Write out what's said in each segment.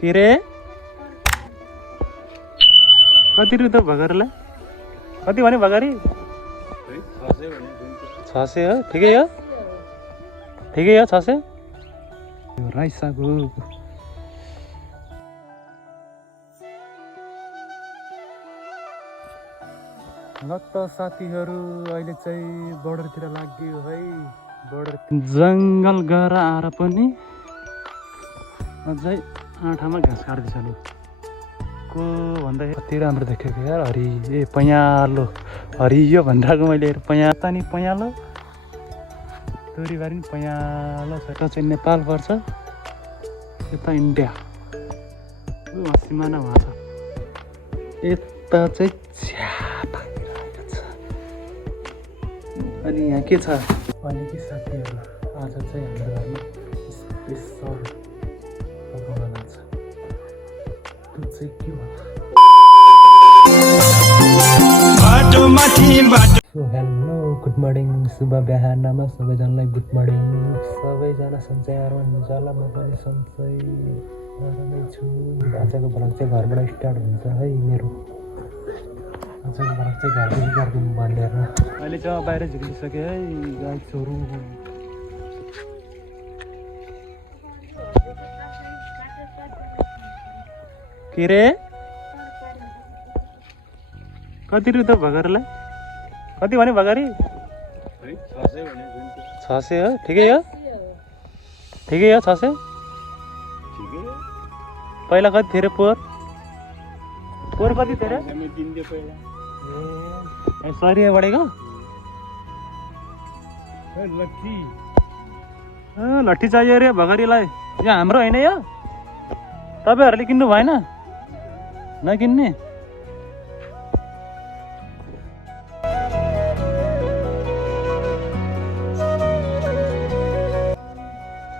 के रे कति रु त भगरलाई कति भने भगरी 600 हो ठिकै हो 600 राई साग हो ल त साथीहरू अहिले चाहिँ बोर्डरतिर लाग्यो है बोर्डर जङ्गल गएर आएर पनि अझै आँठामा घाँस काट्दैछ लु को भन्दाखेरि कति राम्रो देखेको यार हरि ए पयालो हरियो भनिरहेको मैले पयाता नि पयालो तोरीबारी नि पयालो छ यता चाहिँ नेपाल पर्छ यता इन्डिया सिमाना भएको छ यता चाहिँ छ्यापा अनि यहाँ के छ अनि के साथीहरू आज चाहिँ हाम्रो घरमा स्पेसल पकाउन लाग्छ त्यो चाहिँ के हो सो हेलो गुड मर्निङ शुभ बिहानमा सबैजनालाई गुड मर्निङ सबैजना सन्चै हुन्छ होला म पनि सन्चै नै छु आजको भ्लग चाहिँ घरबाट स्टार्ट हुन्छ है मेरो आजको भ्लग चाहिँ घरदेखि गरिदिउँ भनेर अहिले चाहिँ बाहिर झिक्लिसक्यो है गाई छोरू के रे कति रु त भगरलाई कति भने भगरी 600 हो ठिकै हो 600 पहिला कति थियो रे पोहोर कति थियो रे ए सरी बढेको लट्ठी चाहियो रे भगरीलाई यहाँ हाम्रो होइन यो तपाईँहरूले किन्नु भएन नकिन्ने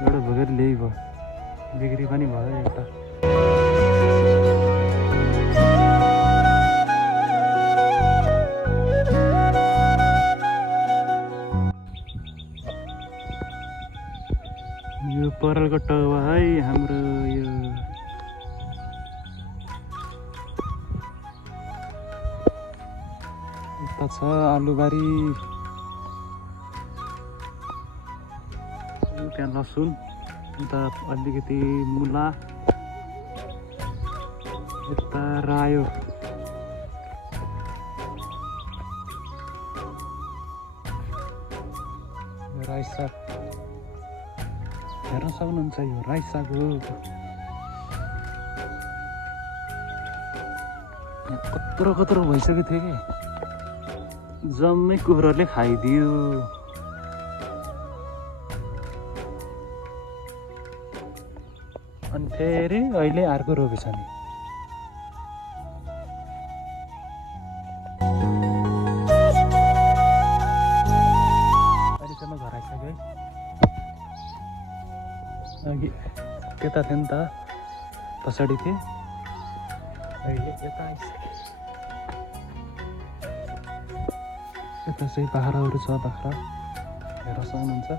एउटा भगरी ल्याइ भयो बिक्री पनि भयो एउटा यो परलको टवा है हाम्रो यो यता छ आलुबारी त्यहाँ लसुन अन्त अलिकति मुला यता रायो राई साग हेर्न सक्नुहुन्छ यो राई साग हो कत्रो कत्रो भइसकेको थियो कि जम्मै कुखुराले खाइदियो अनि फेरि अहिले अर्को रोपेछ नि अहिलेसम्म घर आइसक्यो है अघि त्यता थियो नि त पछाडि थिएँ अहिले यता आइसक्यो यता चाहिँ बाख्राहरू छ बाख्रा हेरेर सक्नुहुन्छ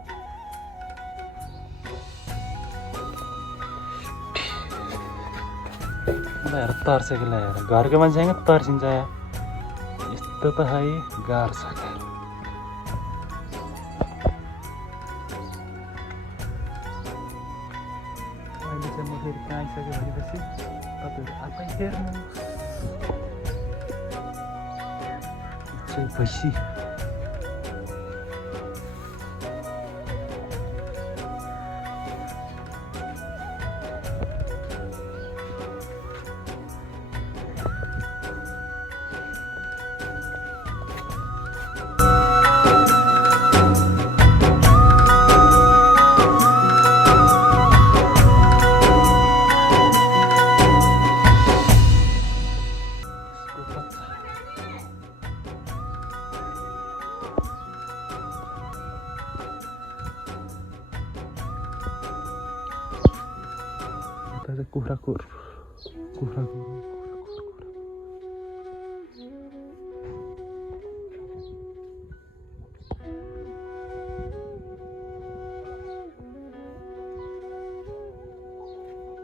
हेर तर्सेको हेर घरको मान्छेसँग तर्सिन्छ यस्तो त है गाह्रो छ अहिले चाहिँ म फेरि कहाँ आइसक्यो भनेपछि तपाईँहरू आफै हेर्नु भैँसी कुखुराको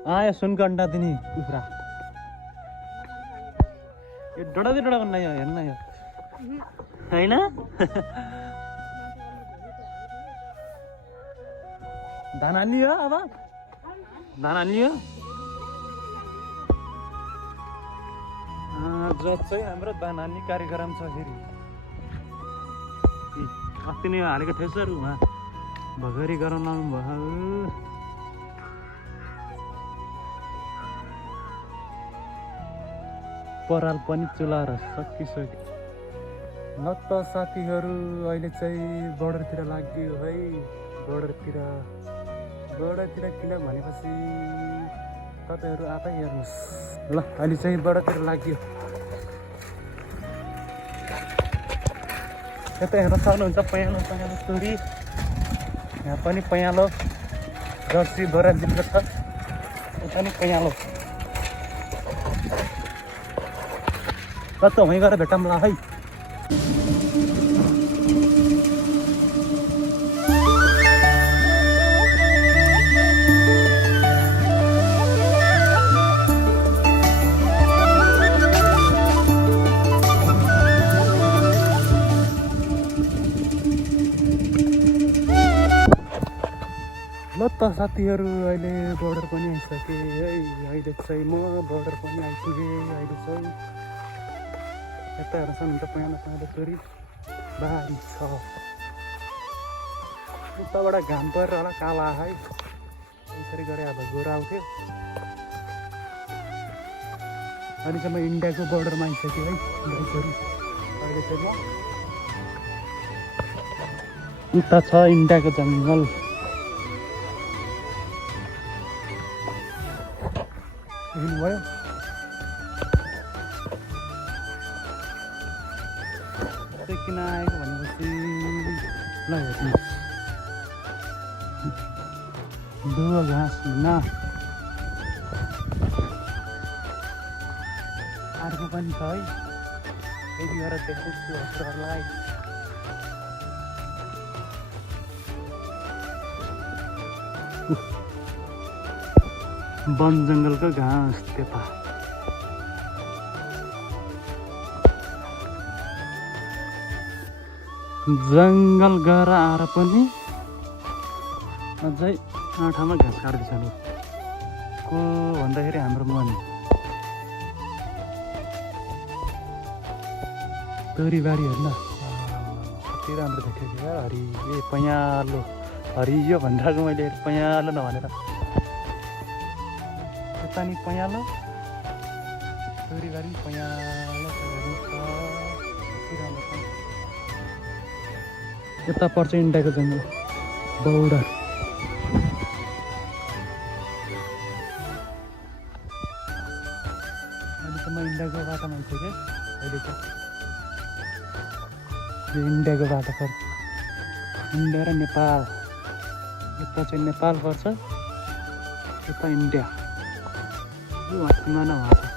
आयो सुनको अन्डा दिने कुखुरा यो डढा गर्नु यो हेर्न यो होइन धान हाल्ने हो अब धान हाल्ने हो जब चाहिँ हाम्रो धान हाल्ने कार्यक्रम छ फेरि अस्ति नै हालेको थिएछ उहाँ भगरी गराउन आउनु भयो पराल पनि चुलाएर सकिसक्यो ल त साथीहरू अहिले चाहिँ बोर्डरतिर लाग्यो है बोर्डरतिर किन भनेपछि तपाईँहरू आफै हेर्नुहोस् ल अहिले चाहिँ बोर्डरतिर लाग्यो यता हेर्न सक्नुहुन्छ पयालो तोरी यहाँ पनि पयालो जर्सी बराजिलको छ यता नि पयालो ल त वहीँ गएर भेटौँला है ल त साथीहरू अहिले बोर्डर पनि आइसकेँ है अहिले चाहिँ म बोर्डर पनि आइपुगेँ अहिले चाहिँ यता हेर्न सक्नुहुन्छ पयालो तोरी बारी छ उताबाट घाम परेर होला काला है यसरी गरे अब गोरा आउँथ्यो अनि चाहिँ म इन्डियाको बोर्डरमा आइसकेँ है अहिले चाहिँ म उता छ इन्डियाको जङ्गल भयो किन आएको भनेपछि ल हेर्नुहोस् डुवा घाँस न अर्को पनि छ है यति गरेर देखाउँछु हजुरहरूलाई वन जङ्गलको घाँस त्यता जङ्गल गएर आएर पनि अझै आँठामा घाँस काट्दैछ लु को भन्दाखेरि हाम्रो मन तोरीबारी हेर्न कति राम्रो देखेको क्या हरि ए पयालो हरियो भनिरहेको मैले पयालो नभनेर यता नि पयालो तोरीबारी पयालो यता पर्छ इन्डियाको जङ्गल बौडर अहिले त म इन्डियाको बाटोमा आइसकेँ अहिले चाहिँ यो इन्डियाको बाटो पर्छ इन्डिया र नेपाल यता चाहिँ नेपाल पर्छ यता इन्डिया यो सिमाना भएको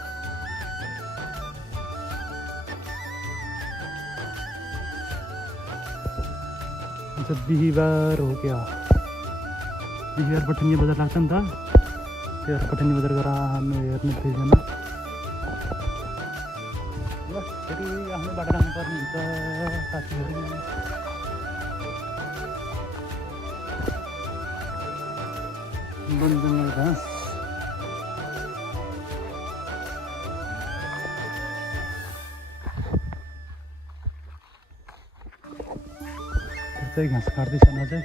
छ बिहिबार हो क्या बिहिबार पठनी बजार लाग्छ नि त त्यो पठनी बजार गएर हेर्नु दुईजना ल फेरि आफ्नो बाटो राख्नु पर्ने हुन्छ साथीहरू वन जङ्गल घाँस घाँस काट्दैछन् अझै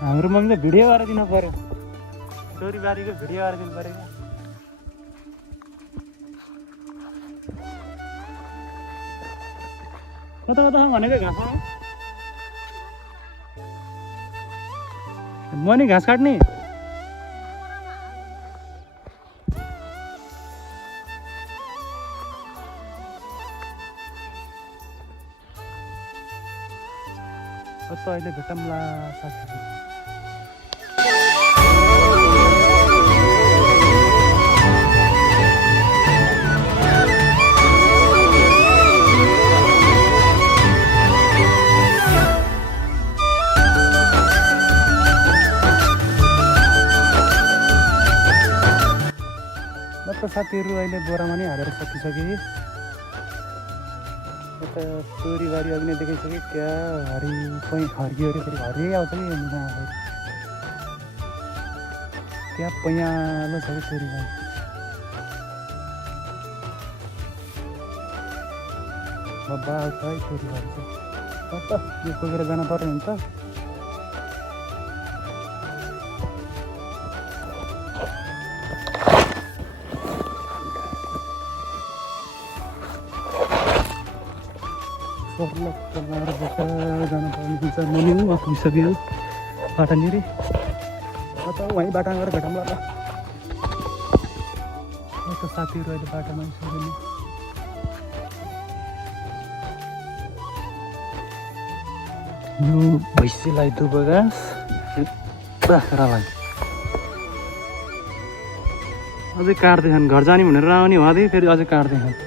हाम्रो मम्मीले भिडियो गरेर दिनु पर्यो तोरीबारीको भिडियो गरेर दिनु पर्यो कता कता भनेको घाँसमा म नि घाँस काट्ने अहिले भेटौँला साथीहरू साथीहरू अहिले बोरामा नै हालेर सकिसके। यता तोरीबारी अघि नै देखाइसकेँ क्या हरियो अरे फेरि हरियै आउँछ कि क्या पैयालो छ कि तोरीबारी। बब्बा आउँछ है तोरीबारी चाहिँ त यो पुगेर जान पर्ने हुन्छ। जान पर्ने हुन्छ। मर्निङ वाक पुगिसक्यो बाटानिर त वहीँ बाटा गएर भेटौँला ल। साथीहरू अहिले बाटामा आइसक्यो। यो भैँसीलाई दुबो घाँस बाख्रालाई अझै काट्दैछन्। घर जाने भनेर आउने उहाँदै फेरि अझै काट्दैछन्।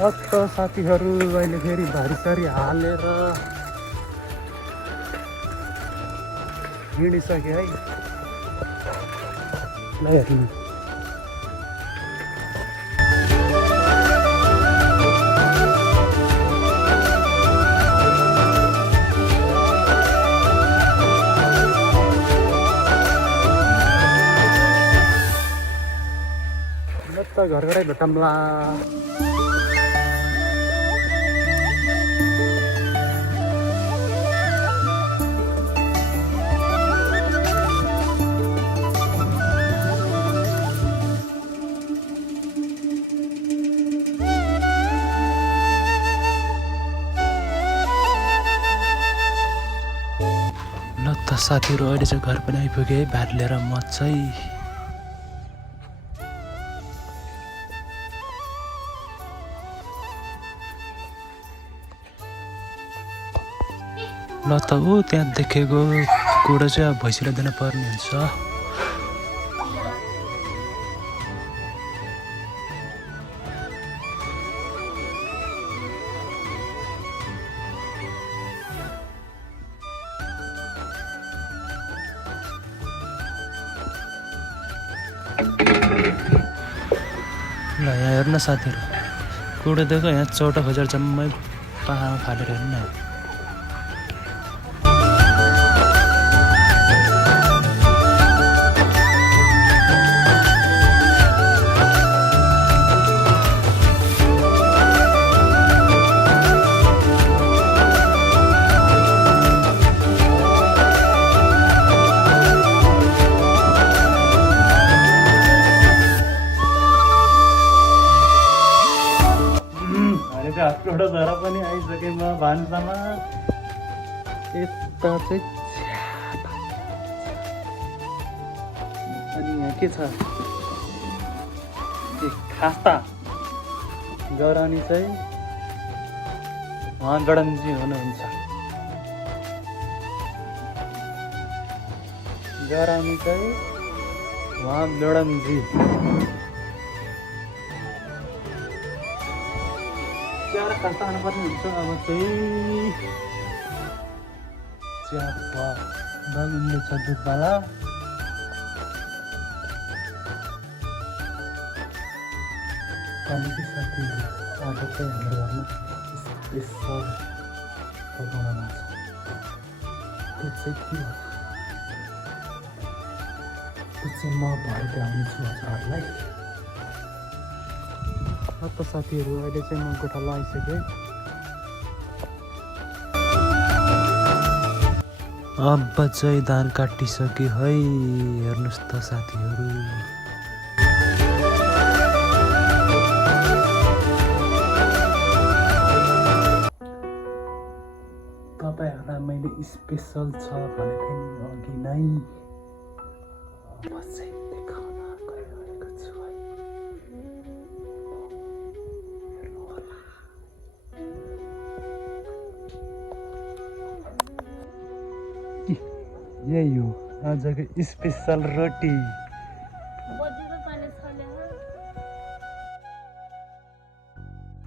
मस्त साथीहरू अहिले फेरि भारीसारी हालेर हिँडिसक्यो है। ल हेर्नु ल त घर घरै भेटौँला। ल त साथीहरू अहिले चाहिँ घर पनि आइपुगे है भात लिएर। म चाहिँ ल त ऊ त्यहाँ देखेको कुरो चाहिँ अब भैँसीलाई दिन पर्ने हुन्छ। ल यहाँ हेर्न साथीहरू कुडो दिएको यहाँ चौटा खोजेर जम्मै पाहाडमा फालेर हेर्नु। घाँसकोटा झरा पनि आइसकेँ म भान्सामा। यता चाहिँ अनि यहाँ के छ खास्ता गरानी चाहिँ उहाँ गणनजी हुनुहुन्छ। गरानी चाहिँ उहाँ गणनजी। चिया खास्ता खानुपर्ने हुन्छ। अब चाहिँ चिया बाबुले छ दुधवाला। पानीको साथीहरू आज चाहिँ हाम्रो घरमा स्पेसल पकाउनु छ। त्यो चाहिँ के हो? त्यो चाहिँ म भएर आउनेछु हजुरहरूलाई। त साथीहरू अहिले चाहिँ म गोठाला आइसकेँ। अब चाहिँ धान काटिसक्यो है। हेर्नुहोस् त साथीहरू तपाईँहरूलाई मैले स्पेसल छ भनेको नि अघि नै। अब चाहिँ देखाउन गइरहेको छु है। यही हो आजको स्पेसल रोटी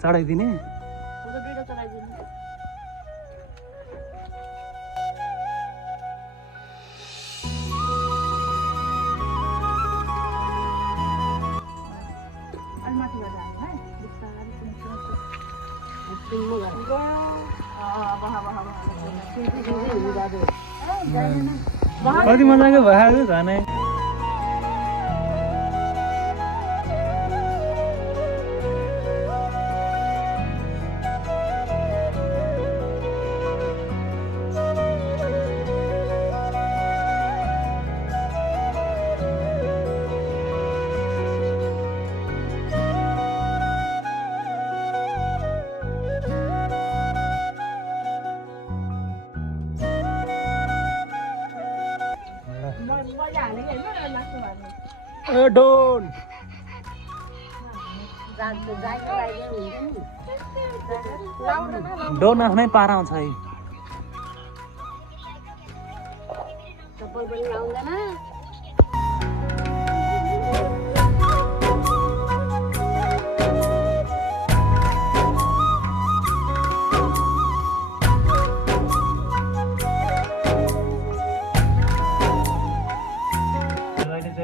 चढाइदिने कति मजाको भयो झनै डोन डोन आफ्नै पारा आउँछ है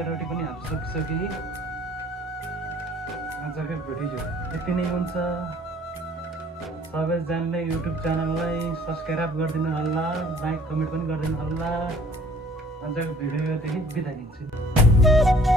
रोटी पनि हाल्न सकिसके आजको भिडियो यति नै हुन्छ सबैजनाले युट्युब च्यानललाई सब्सक्राइब गरिदिनु होला लाइक कमेन्ट पनि गरिदिनु होला आजको भिडियोदेखि बिदा दिन्छु